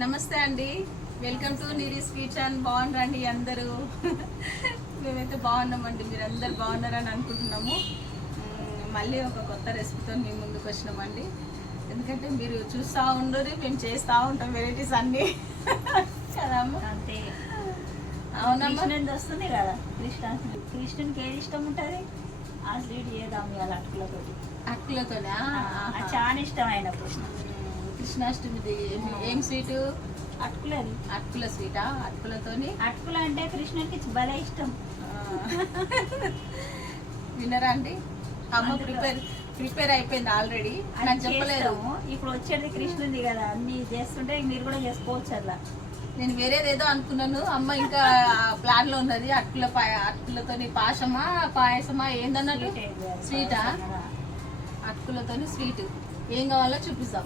నమస్తే అండి, welcome to నీరీస్ kitchen. బాగున్నారండి అందరూ? మేమైతే బాగున్నామండి, మీరు అందరు బాగున్నారని అనుకుంటున్నాము. మళ్ళీ ఒక కొత్త రెసిపీతో మేము ముందుకు వచ్చినామండి. ఎందుకంటే మీరు చూస్తూ ఉండరు, మేము చేస్తూ ఉంటాం వెరైటీస్ అన్నీ కదమ్మా. అంతే. అవునమ్మా, వస్తుంది కదా కృష్ణునికి ఏది ఇష్టం ఉంటుంది ఆ స్వీట్ చేద్దాం ఇవాళ అటుకులతోటి. అటుకులతోనే చాలా ఇష్టం ఆయన కృష్ణాష్టమిది. ఏం స్వీటు? అటుకులది. అటుకుల స్వీటా? అటుకులతోని అటుకులు అంటే కృష్ణునికి భలే ఇష్టం. వినరా అండి? అమ్మ ప్రిపేర్ అయిపోయింది ఆల్రెడీ, నాకు చెప్పలేదు. ఇప్పుడు వచ్చేది కృష్ణుంది కదా, అన్ని చేస్తుంటే మీరు కూడా చేసుకోవచ్చు. అలా నేను వేరేదేదో అనుకున్నాను. అమ్మ ఇంకా ప్లాన్ లో ఉన్నది. అటుకులతోని పాయసమా ఏందన్నట్టు? స్వీటా? అటుకులతోని స్వీట్ ఏం కావాలో చూపిస్తాం.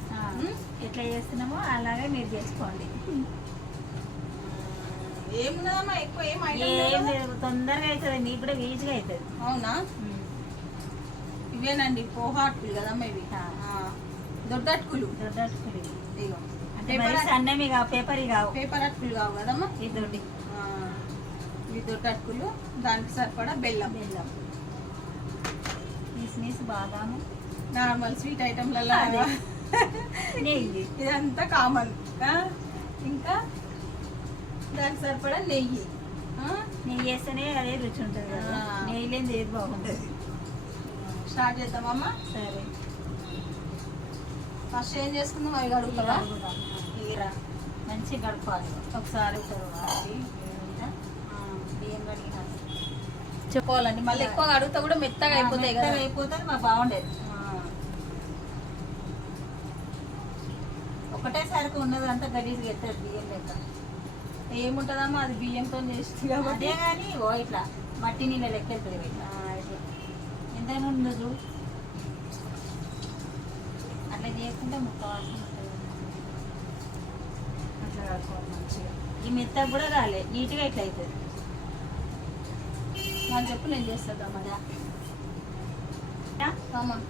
ఎట్లా చేస్తున్నామో అలాగే మీరు చేసుకోండి. ఏమున్నదమ్మా, ఎక్కువ ఏం తొందరగా అవుతుంది, మీకు కూడా ఈజీగా అవుతుంది. అవునా? ఇవేనండి పోహా అటుకులు కదమ్మా ఇవి. దొడ్డ అటుకులు. ఇగో అంటే అన్నమి పేపర్ అటుకులు కావు కదమ్మా. ఇదొడ్డి ఇవి దొడ్డ అటుకులు. దానికి సరిపడా బెల్లం. కిస్మిస్, బాదాము, నార్మల్ స్వీట్ ఐటమ్లలో నెయ్యి, ఇదంతా కామన్. ఇంకా దానికి సరిపడా నెయ్యి. నెయ్యి వేస్తేనే అదే రుచి ఉంటుంది కదా, నెయ్యి లేని ఏది బాగుంటుంది. స్టార్ట్ చేద్దామమ్మా. సరే, ఫస్ట్ ఏం చేసుకుందాం? అవి కడుగుతావా? మంచిగా గడపాలి ఒకసారి. బియ్యం కడిగిన చెప్పుకోవాలండి. మళ్ళీ ఎక్కువ అడుగుతా కూడా మెత్తగా అయిపోతాయి కదా. అయిపోతుంది, మాకు బాగుండేది. ఒకటేసరికి ఉన్నది అంతా గలీజ్గా ఎత్తారు బియ్యం లెక్క. ఏముంటదమ్మా, అది బియ్యంతో చేస్తుంది కాబట్టి. అదే కానీ ఇట్లా మట్టి నీళ్ళ లెక్క వెళ్తుంది. ఎంతైనా ఉండదు అట్లా చేయకుండా ముక్క వాసన ఉంటుంది. అట్లా కడుకోవాలి మంచిగా. ఈ మెత్తగా కూడా రాలే, నీట్గా ఇట్లా అవుతుంది. నాకు చెప్పు, నేను చేస్తాను.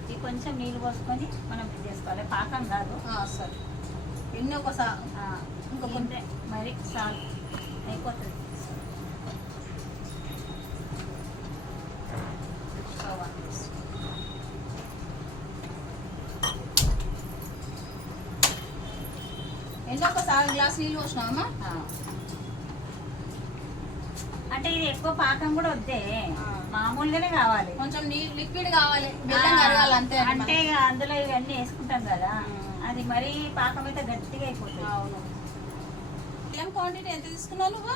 ఇది కొంచెం నీళ్ళు పోసుకొని మనం చేసుకోవాలి, పాకం కాదు. సరే, ఎన్ని ఒకసారి ఇంకొంటే మరి చాలు అయిపోతుంది. ఎన్ని ఒకసారి గ్లాస్ నీళ్ళు పోసినావమ్మా? అంటే ఇది ఎక్కువ పాకం కూడా వద్దే, మామూలుగానే కావాలి. కొంచెం నీళ్ళు లిక్విడ్ కావాలి, బెల్లం కరగాలి అంతే. అంటే అందులో ఇవన్నీ వేసుకుంటాం కదా, అది మరీ పాకం అయితే గట్టిగా అయిపోతుంది. అవును. బెల్లం క్వాంటిటీ ఎంత తీసుకున్నావు నువ్వు?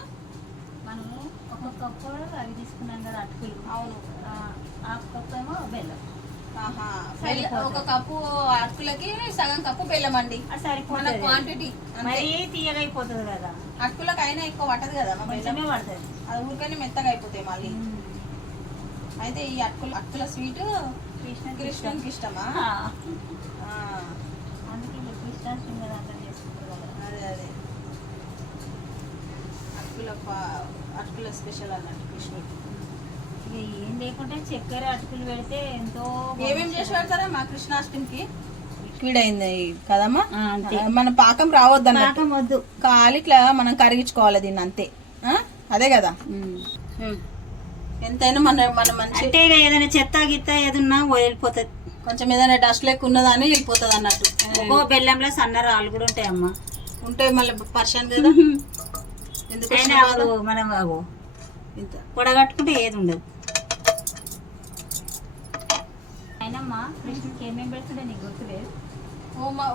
మనము ఒక కప్పు అవి తీసుకున్నాం కదా అటుకులు. అవును. హాఫ్ కప్ ఏమో బెల్లం. ఒక కప్పు అటుకులకి సగం కప్పు బెల్లం అండి. సరిపోతుంది క్వాంటిటీ. మరీ తీయగా అయిపోతుంది కదా, అటుకులకు అయినా ఎక్కువ పట్టదు కదా, కొంచెమే పడుతుంది. అది ఊరికనే మెత్తగా అయిపోతాయి మళ్ళీ. అయితే ఈ అటుకుల స్వీట్ కృష్ణునికి ఇష్టమా? అందుకే కృష్ణాష్టమి కదా అట్లా చేసుకుంటారు కదా. అదే అటుకుల స్పెషల్ అన్నట్టు కృష్ణుడు. ఇక ఏం లేకుంటే చక్కెర అటుకులు పెడితే ఎంతో. ఏమేమి చేసి పెడతారా మా కృష్ణాష్టమికి? లిక్విడ్ అయింది కదమ్మా. మన పాకం రావద్దు అన్నట్టు, వద్దు, కాలి ఇట్లా మనం కరిగించుకోవాలి దీన్ని అంతే. అదే కదా. ఎంతైనా మన మంచి అంటే ఏదైనా చెత్త గిత్త ఏదన్నా వెళ్ళిపోతుంది. కొంచెం ఏదైనా డస్ట్ లెక్క ఉన్నదాన్ని వెళ్ళిపోతుంది అన్నట్టు. ఒక్కో బెల్లంలో సన్న రాళ్ళు కూడా ఉంటాయి అమ్మ. ఉంటాయి మళ్ళీ పర్షన్ కదా. ఎందుకు మనం ఇంత పొడగట్టుకుంటే ఏది ఉండదు. అయినమ్మా కృష్ణుడికి ఏమేమి పెడుతుండే నీకు గుర్తులేదు.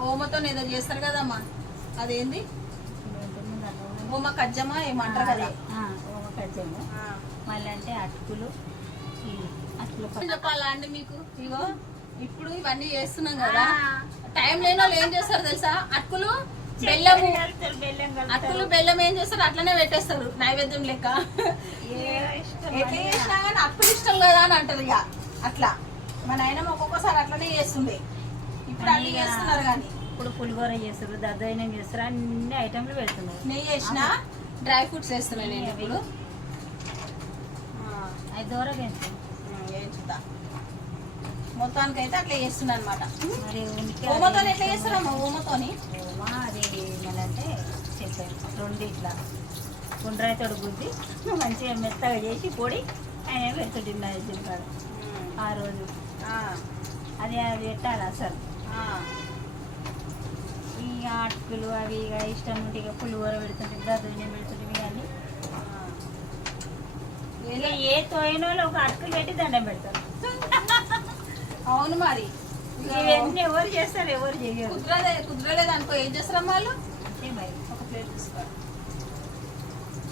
ఓమతో ఏదో చేస్తారు కదమ్మా, అదేంది? ఓమ కజ్జమా ఏమంటారు కదా. ఓమ కజ్జము. మళ్ళీ అంటే అటుకులు. అటుకులు చెప్పాలా అండి మీకు? ఇగో ఇప్పుడు ఇవన్నీ చేస్తున్నాం కదా, టైం లేని వాళ్ళు ఏం చేస్తారు తెలుసా? అటుకులు బెల్లం ఏం చేస్తారు, అట్లనే పెట్టేస్తారు నైవేద్యం లెక్క. ఎట్లా చేసినా కానీ అటుకులు ఇష్టం కదా అని అంటారు. ఇక అట్లా మన ఆయన ఒక్కొక్కసారి అట్లనే చేస్తుండే. ఇప్పుడు అన్ని చేస్తున్నారు కానీ. ఇప్పుడు పులిహోర చేస్తారు, దద్దోజనం చేస్తారు, అన్ని ఐటమ్లు పెడుతున్నారు. నెయ్యి వేసిన డ్రై ఫ్రూట్స్ వేస్తున్నాయి నేను ఇప్పుడు. అది దూరం వేయించుతా. మొత్తానికి అయితే అట్లా చేస్తున్నా అనమాట. ఓమతో ఎట్లా చేస్తారమ్మా? ఓమతోని అది అంటే చెప్పారు. రెండు ఇట్లా గుండ్రాయితోడు గుద్ది మంచిగా మెత్తగా చేసి పొడి ఆయన పెడుతుంటున్నారు దింపాడు ఆ రోజు. అది పెట్టాలి అసలు. ఈ అటుకులు అవి ఇక ఇష్టం ఉంటే ఇక పులిహోర పెడుతుంటే దద్దోజనం పెడుతుంటే కానీ ఇక ఏ తోయిన వాళ్ళు ఒక అటుకులు పెట్టి దండం పెడతారు. అవును మరి ఇవన్నీ ఎవరు చేస్తారు, ఎవరు చేయరు. కుదరలేదు అనుకో ఏం చేస్తారమ్మా వాళ్ళు? అంతే మరి. ఒక ప్లేట్ తీసుకోవాలి.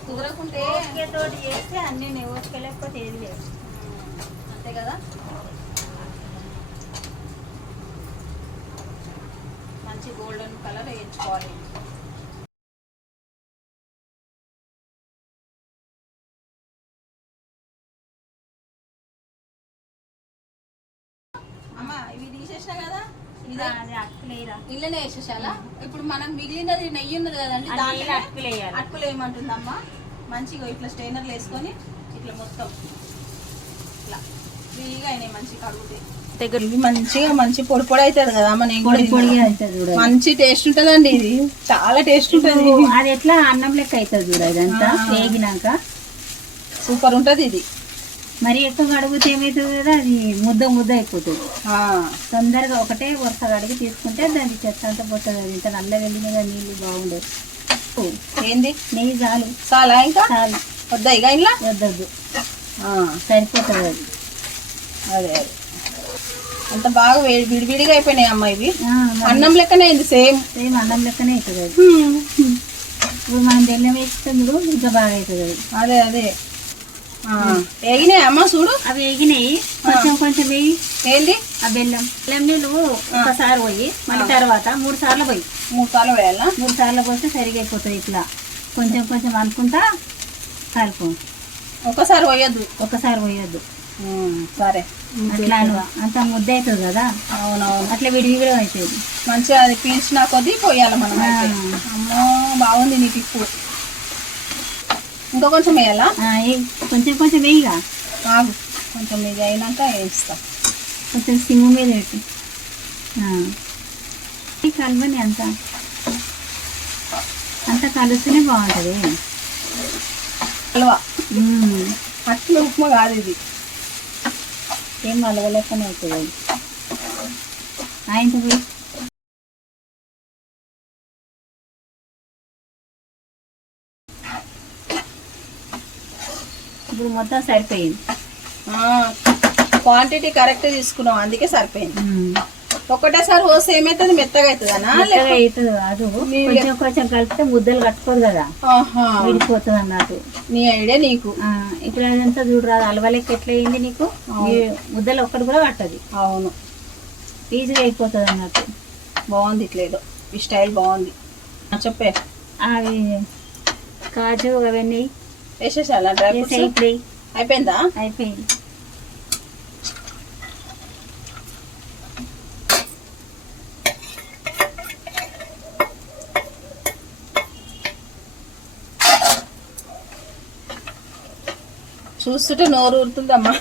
కుదరకుంటే ఓకే తోటి చేస్తే అన్నీ ఓకే, లేకపోతే ఏది లేదు. అంతే కదా. మంచి గోల్డెన్ కలర్ వేయించుకోవాలి. అమ్మా ఇవి తీసేసినా కదా, ఇదే అది అటుకులేరా ఇళ్ళనే వేసేసాలా. ఇప్పుడు మనకు మిగిలినది నెయ్యి ఉన్నది కదండి, దాంట్లో అటుకులు వేయాలి. అటుకులు వేయమంటుందమ్మా. మంచిగా ఇట్లా స్టెయినర్లు వేసుకొని ఇట్లా మొత్తం ఇట్లా ఫ్రీగా అయినాయి. మంచిగా కడుగుతాయి దగ్గర మంచిగా మంచి పొడి పొడి అవుతుంది కదా అమ్మ. నేను పొడి పొడిగా అవుతుంది చూడ, మంచి టేస్ట్ ఉంటుందండి. ఇది చాలా టేస్ట్ ఉంటుంది. అది ఎట్లా అన్నం లెక్క అవుతుంది చూడ, ఇదంతా వేగినాక సూపర్ ఉంటుంది ఇది. మరి ఎక్కువ కడుగుతే ఏమవుతుంది కదా, అది ముద్ద ముద్ద అయిపోతుంది. తొందరగా ఒకటే వరుస కడిగి తీసుకుంటే దానికి చెత్త అంతా పోతుంది. అది ఇంత నల్ల వెళ్ళినగా నీళ్ళు బాగుండదు. ఏంది నెయ్యి చాలు. చాలా ఇంకా చాలు, వద్దా ఇక ఇలా వద్దొద్దు, సరిపోతుంది అది. అదే అదే అంత బాగా విడివిడిగా అయిపోయినాయి అమ్మ. ఇవి అన్నం లెక్కనే అయింది. సేమ్ సేమ్ అన్నం లెక్కనే అవుతుంది అది. ఇప్పుడు మనం బెల్లం వేస్తే చూడు ఇంకా బాగా అవుతుంది అది. అదే అదే వేగినాయి అమ్మ చూడు. అవి వేగినాయి. కొంచెం కొంచెం వేయి. ఏంది ఆ బెల్లం నీళ్ళు ఒకసారి పోయి మళ్ళీ తర్వాత 3 సార్లు పోయి 3 సార్లు వేయాలా? 3 సార్లు పోస్తే సరిగా అయిపోతుంది. ఇట్లా కొంచెం కొంచెం అనుకుంటా కలుపు. ఒకసారి పోయొద్దు. ఒకసారి పోయొద్దు. సరే అట్లా అంత ముద్ద అవుతుంది కదా. అవునవును, అట్లా విడివిడిగా అవుతుంది. మంచిగా అది పీల్చిన కొద్దీ పోయాలి మనం. అమ్మో బాగుంది నీకు. ఇప్పుడు ఇంకా కొంచెం వేయాలా? కొంచెం కొంచెం వేయిగా. ఆగు, కొంచెం ఇది అయినాక వేస్తా. కొంచెం సిమ్ మీద పెట్టి కలవని అంత అంత కలుస్తూనే బాగుంటుంది హల్వా. అట్లా ఉప్మా కాదు ఇది. ఏం అలవలేకనే అవుతుంది అది. ఆయనతో పోయి ఇప్పుడు మొత్తం సరిపోయింది. క్వాంటిటీ కరెక్ట్ తీసుకున్నాం, అందుకే సరిపోయింది. ఒకటేసారి పోస్తే ఏమవుతుంది, మెత్తగా అవుతుంది అన్నా? మెత్తగా అవుతుంది కాదు, కొంచెం కొంచెం కలిపితే ముద్దలు కట్టుకోదు కదా, విడిపోతుంది అన్నట్టు. నీ ఐడియా నీకు. ఇప్పుడు అదంతా చూడరాదు, అలవలెక్క ఎట్లా అయింది నీకు. ముద్దలు ఒక్కటి కూడా కట్టదు. అవును, ఈజీగా అయిపోతుంది అన్నట్టు. బాగుంది ఇట్లేదో, ఈ స్టైల్ బాగుంది. చెప్పే. అవి కాజు అవన్నీ వేసేసాలా? డ్రై ఫ్రూట్స్ అయిపోయిందా? అయిపోయింది. చూస్తుంటే నోరు ఊరుతుందమ్మా.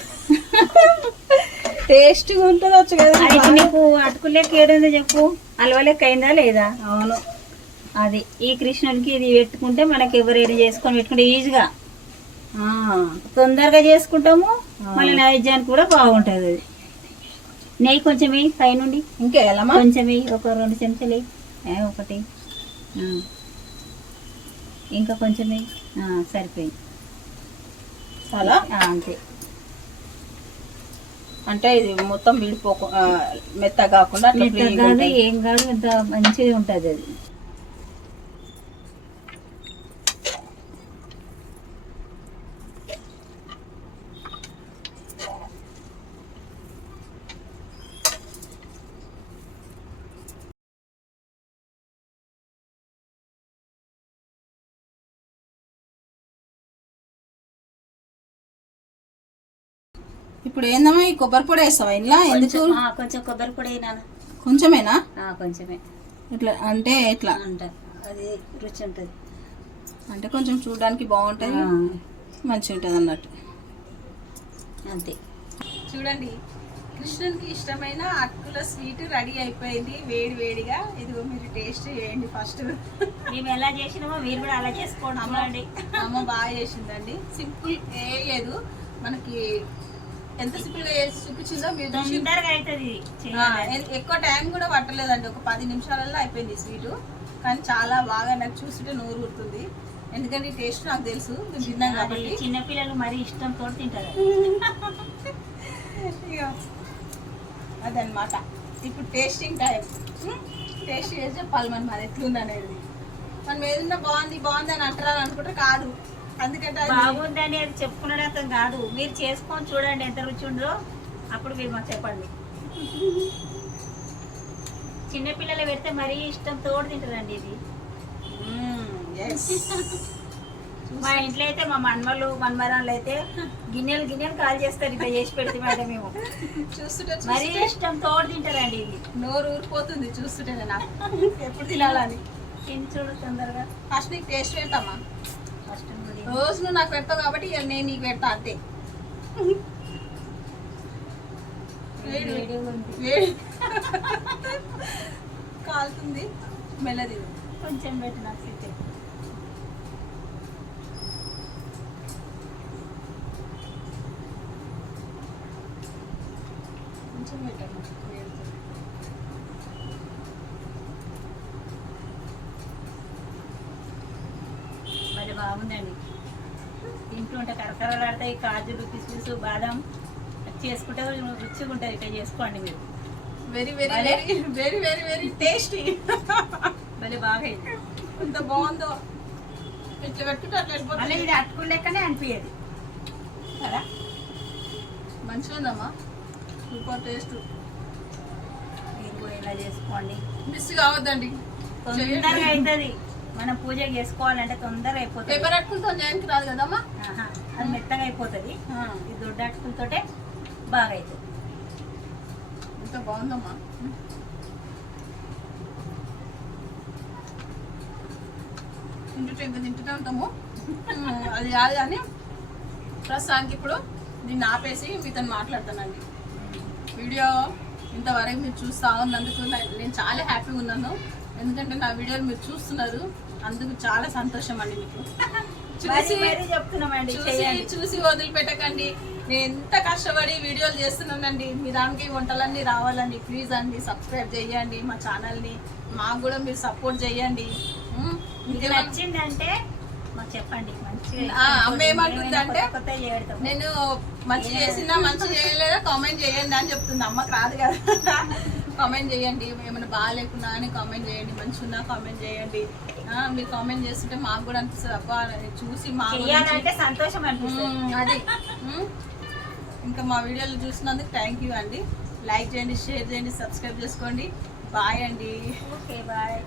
టేస్ట్గా ఉంటుంది వచ్చు కదా. అయితే నీకు అటుకులెక్క ఏడుందో చెప్పు, అలవలెక్క అయిందా లేదా? అవును, అది ఈ కృష్ణుడికి ఇది పెట్టుకుంటే మనకి ఎవరైనా చేసుకొని పెట్టుకుంటే ఈజీగా తొందరగా చేసుకుంటాము. మళ్ళీ నైవేద్యానికి కూడా బాగుంటుంది అది. నెయ్యి కొంచెం వేయి పైనుండి. ఇంకేయాలమ్మా? కొంచెం వేయి, ఒక 2 చెంచాలు వేయి. ఒకటి ఇంకా కొంచెం వేయి. సరిపోయి చాలా అంతే. అంటే ఇది మొత్తం విడిపోకు మెత్త కాకుండా కాదు, ఏం కాదు, ఇంత మంచిగా ఉంటుంది అది. ఇప్పుడు ఏందమ్మా, ఈ కొబ్బరి పొడి వేస్తావా ఇంట్లో? ఎందుకు? కొంచెం కొబ్బరి పొడి అయినా. కొంచెమేనా? కొంచెమే. ఇట్లా అంటే ఎట్లా ఉంటుంది, అది రుచి ఉంటుంది. అంటే కొంచెం చూడడానికి బాగుంటుంది, మంచిగా ఉంటుంది అన్నట్టు. అంతే. చూడండి కృష్ణునికి ఇష్టమైన అటుకుల స్వీట్ రెడీ అయిపోయింది వేడి వేడిగా. ఇదిగో మీరు టేస్ట్ చేయండి ఫస్ట్. మేము ఎలా చేసినామో మీరు కూడా అలా చేసుకోండి. అమ్మండి అమ్మ బాగా చేసిందండి. సింపుల్ ఏ లేదు మనకి, ఎంత సింపుల్ గా చేసి చూపించిందో మీరు చూసి. తొందరగా అవుతుంది. ఎక్కువ టైం కూడా పట్టలేదండి, ఒక 10 నిమిషాలలో అయిపోయింది స్వీటు. కానీ చాలా బాగా నాకు చూస్తుంటే నోరు ఊరుతుంది, ఎందుకంటే ఈ టేస్ట్ నాకు తెలుసు, మేము తిన్నాం కాబట్టి. చిన్నపిల్లలు మరీ ఇష్టంతో తింటారు. ఇక అదనమాట. ఇప్పుడు టేస్టింగ్ టైం. టేస్ట్ చేసి చెప్పాలి మనం అది ఎట్లుంది అనేది. మనం ఏదన్నా బాగుంది బాగుంది అని అంటారా అనుకుంటే కాదు, అందుకంటే బాగుందని అది చెప్పుకునే అర్థం కాదు. మీరు చేసుకొని చూడండి ఎంత రుచి ఉందో, అప్పుడు మీరు మాకు చెప్పండి. చిన్నపిల్లలు పెడితే మరీ ఇష్టంతో తింటారండి ఇది. మా ఇంట్లో అయితే మా మన్మలు మన్మరాళ్ళు అయితే గిన్నెలు గిన్నెలు కాల్ చేస్తారు ఇట్లా చేసి పెడితే మేడం. మేము చూస్తుంటే మరీ ఇష్టంతో తింటారండి ఇది. నోరు ఊరిపోతుంది చూస్తుంటే నాకు ఎప్పుడు తినాలని. తిని చూడు తొందరగా. ఫస్ట్ నీకు టేస్ట్ పెడతామా? ఫస్ట్ రోజు నువ్వు నాకు పెడతావు కాబట్టి ఇక నేను నీకు పెడతా అంతే. వేడి కాలుతుంది, మెల్లది కొంచెం పెట్టి నాకు సిద్ధం. కొంచెం పెట్టండి వేడితో. మరి బాగుందండి. తింటుంటే కరకరలాడతాయి కాజులు కిస్మిస్ బాదం చేసుకుంటే రుచిగా ఉంటుంది. ఇట్లా చేసుకోండి మీరు. Very very very very very very tasty. భలే బాగా అయింది. ఎంత బాగుందో, ఇట్లా పెట్టుకుంటే అట్లా మళ్ళీ వెళ్ళిపోతుంది. ఇది అట్టుకులేకనే అనిపించేది కదా. మంచిగా ఉందమ్మా, సూపర్ టేస్ట్. మీరు కూడా ఇలా చేసుకోండి. మిస్ కావద్దండి. తొందరగా అవుతుంది. మనం పూజ చేసుకోవాలంటే తొందరగా అయిపోతుంది. పేపర్ అట్టుకుంటాం చేయడానికి రాదు కదమ్మా. ఆహా, అది మెత్తగా అయిపోతుంది. ఈ దొడ్డ అట్టుకులతోటే బాగా అవుతుంది. ఎంత బాగుందమ్మా. తింటుంటే ఇంకా తింటూనే ఉంటాము. అది కాదు కానీ ప్రస్తుతానికి ఇప్పుడు దీన్ని ఆపేసి మీతో మాట్లాడతానండి. వీడియో ఇంతవరకు మీరు చూస్తూ ఉన్నందుకు నేను చాలా హ్యాపీగా ఉన్నాను, ఎందుకంటే నా వీడియోలు మీరు చూస్తున్నారు, అందుకు చాలా సంతోషం అండి. మీకు చెప్తున్నామండి, చూసి వదిలిపెట్టకండి. నేను ఎంత కష్టపడి వీడియోలు చేస్తున్నానండి, మీ దానికి వంటలన్నీ రావాలండి. ప్లీజ్ అండి సబ్స్క్రైబ్ చేయండి మా ఛానల్ని, మాకు కూడా మీరు సపోర్ట్ చేయండి. మీకు నచ్చిందంటే మాకు చెప్పండి. అమ్మ ఏమంటుందంటే నేను మంచి చేసినా మంచి చేయలేదా కామెంట్ చేయండి అని చెప్తుంది. అమ్మకి రాదు కదా. కామెంట్ చేయండి, ఏమైనా బాగాలేకున్నా అని కామెంట్ చేయండి, మంచిగా ఉన్నా కామెంట్ చేయండి. మీరు కామెంట్ చేస్తుంటే మాకు కూడా అనిపిస్తుంది, అబ్బా చూసి మాకు సంతోషం అనిపిస్తుంది. అది ఇంకా మా వీడియోలు చూసినందుకు థ్యాంక్ యూ అండి. లైక్ చేయండి, షేర్ చేయండి, సబ్స్క్రైబ్ చేసుకోండి. బాయ్ అండి. Okay bye.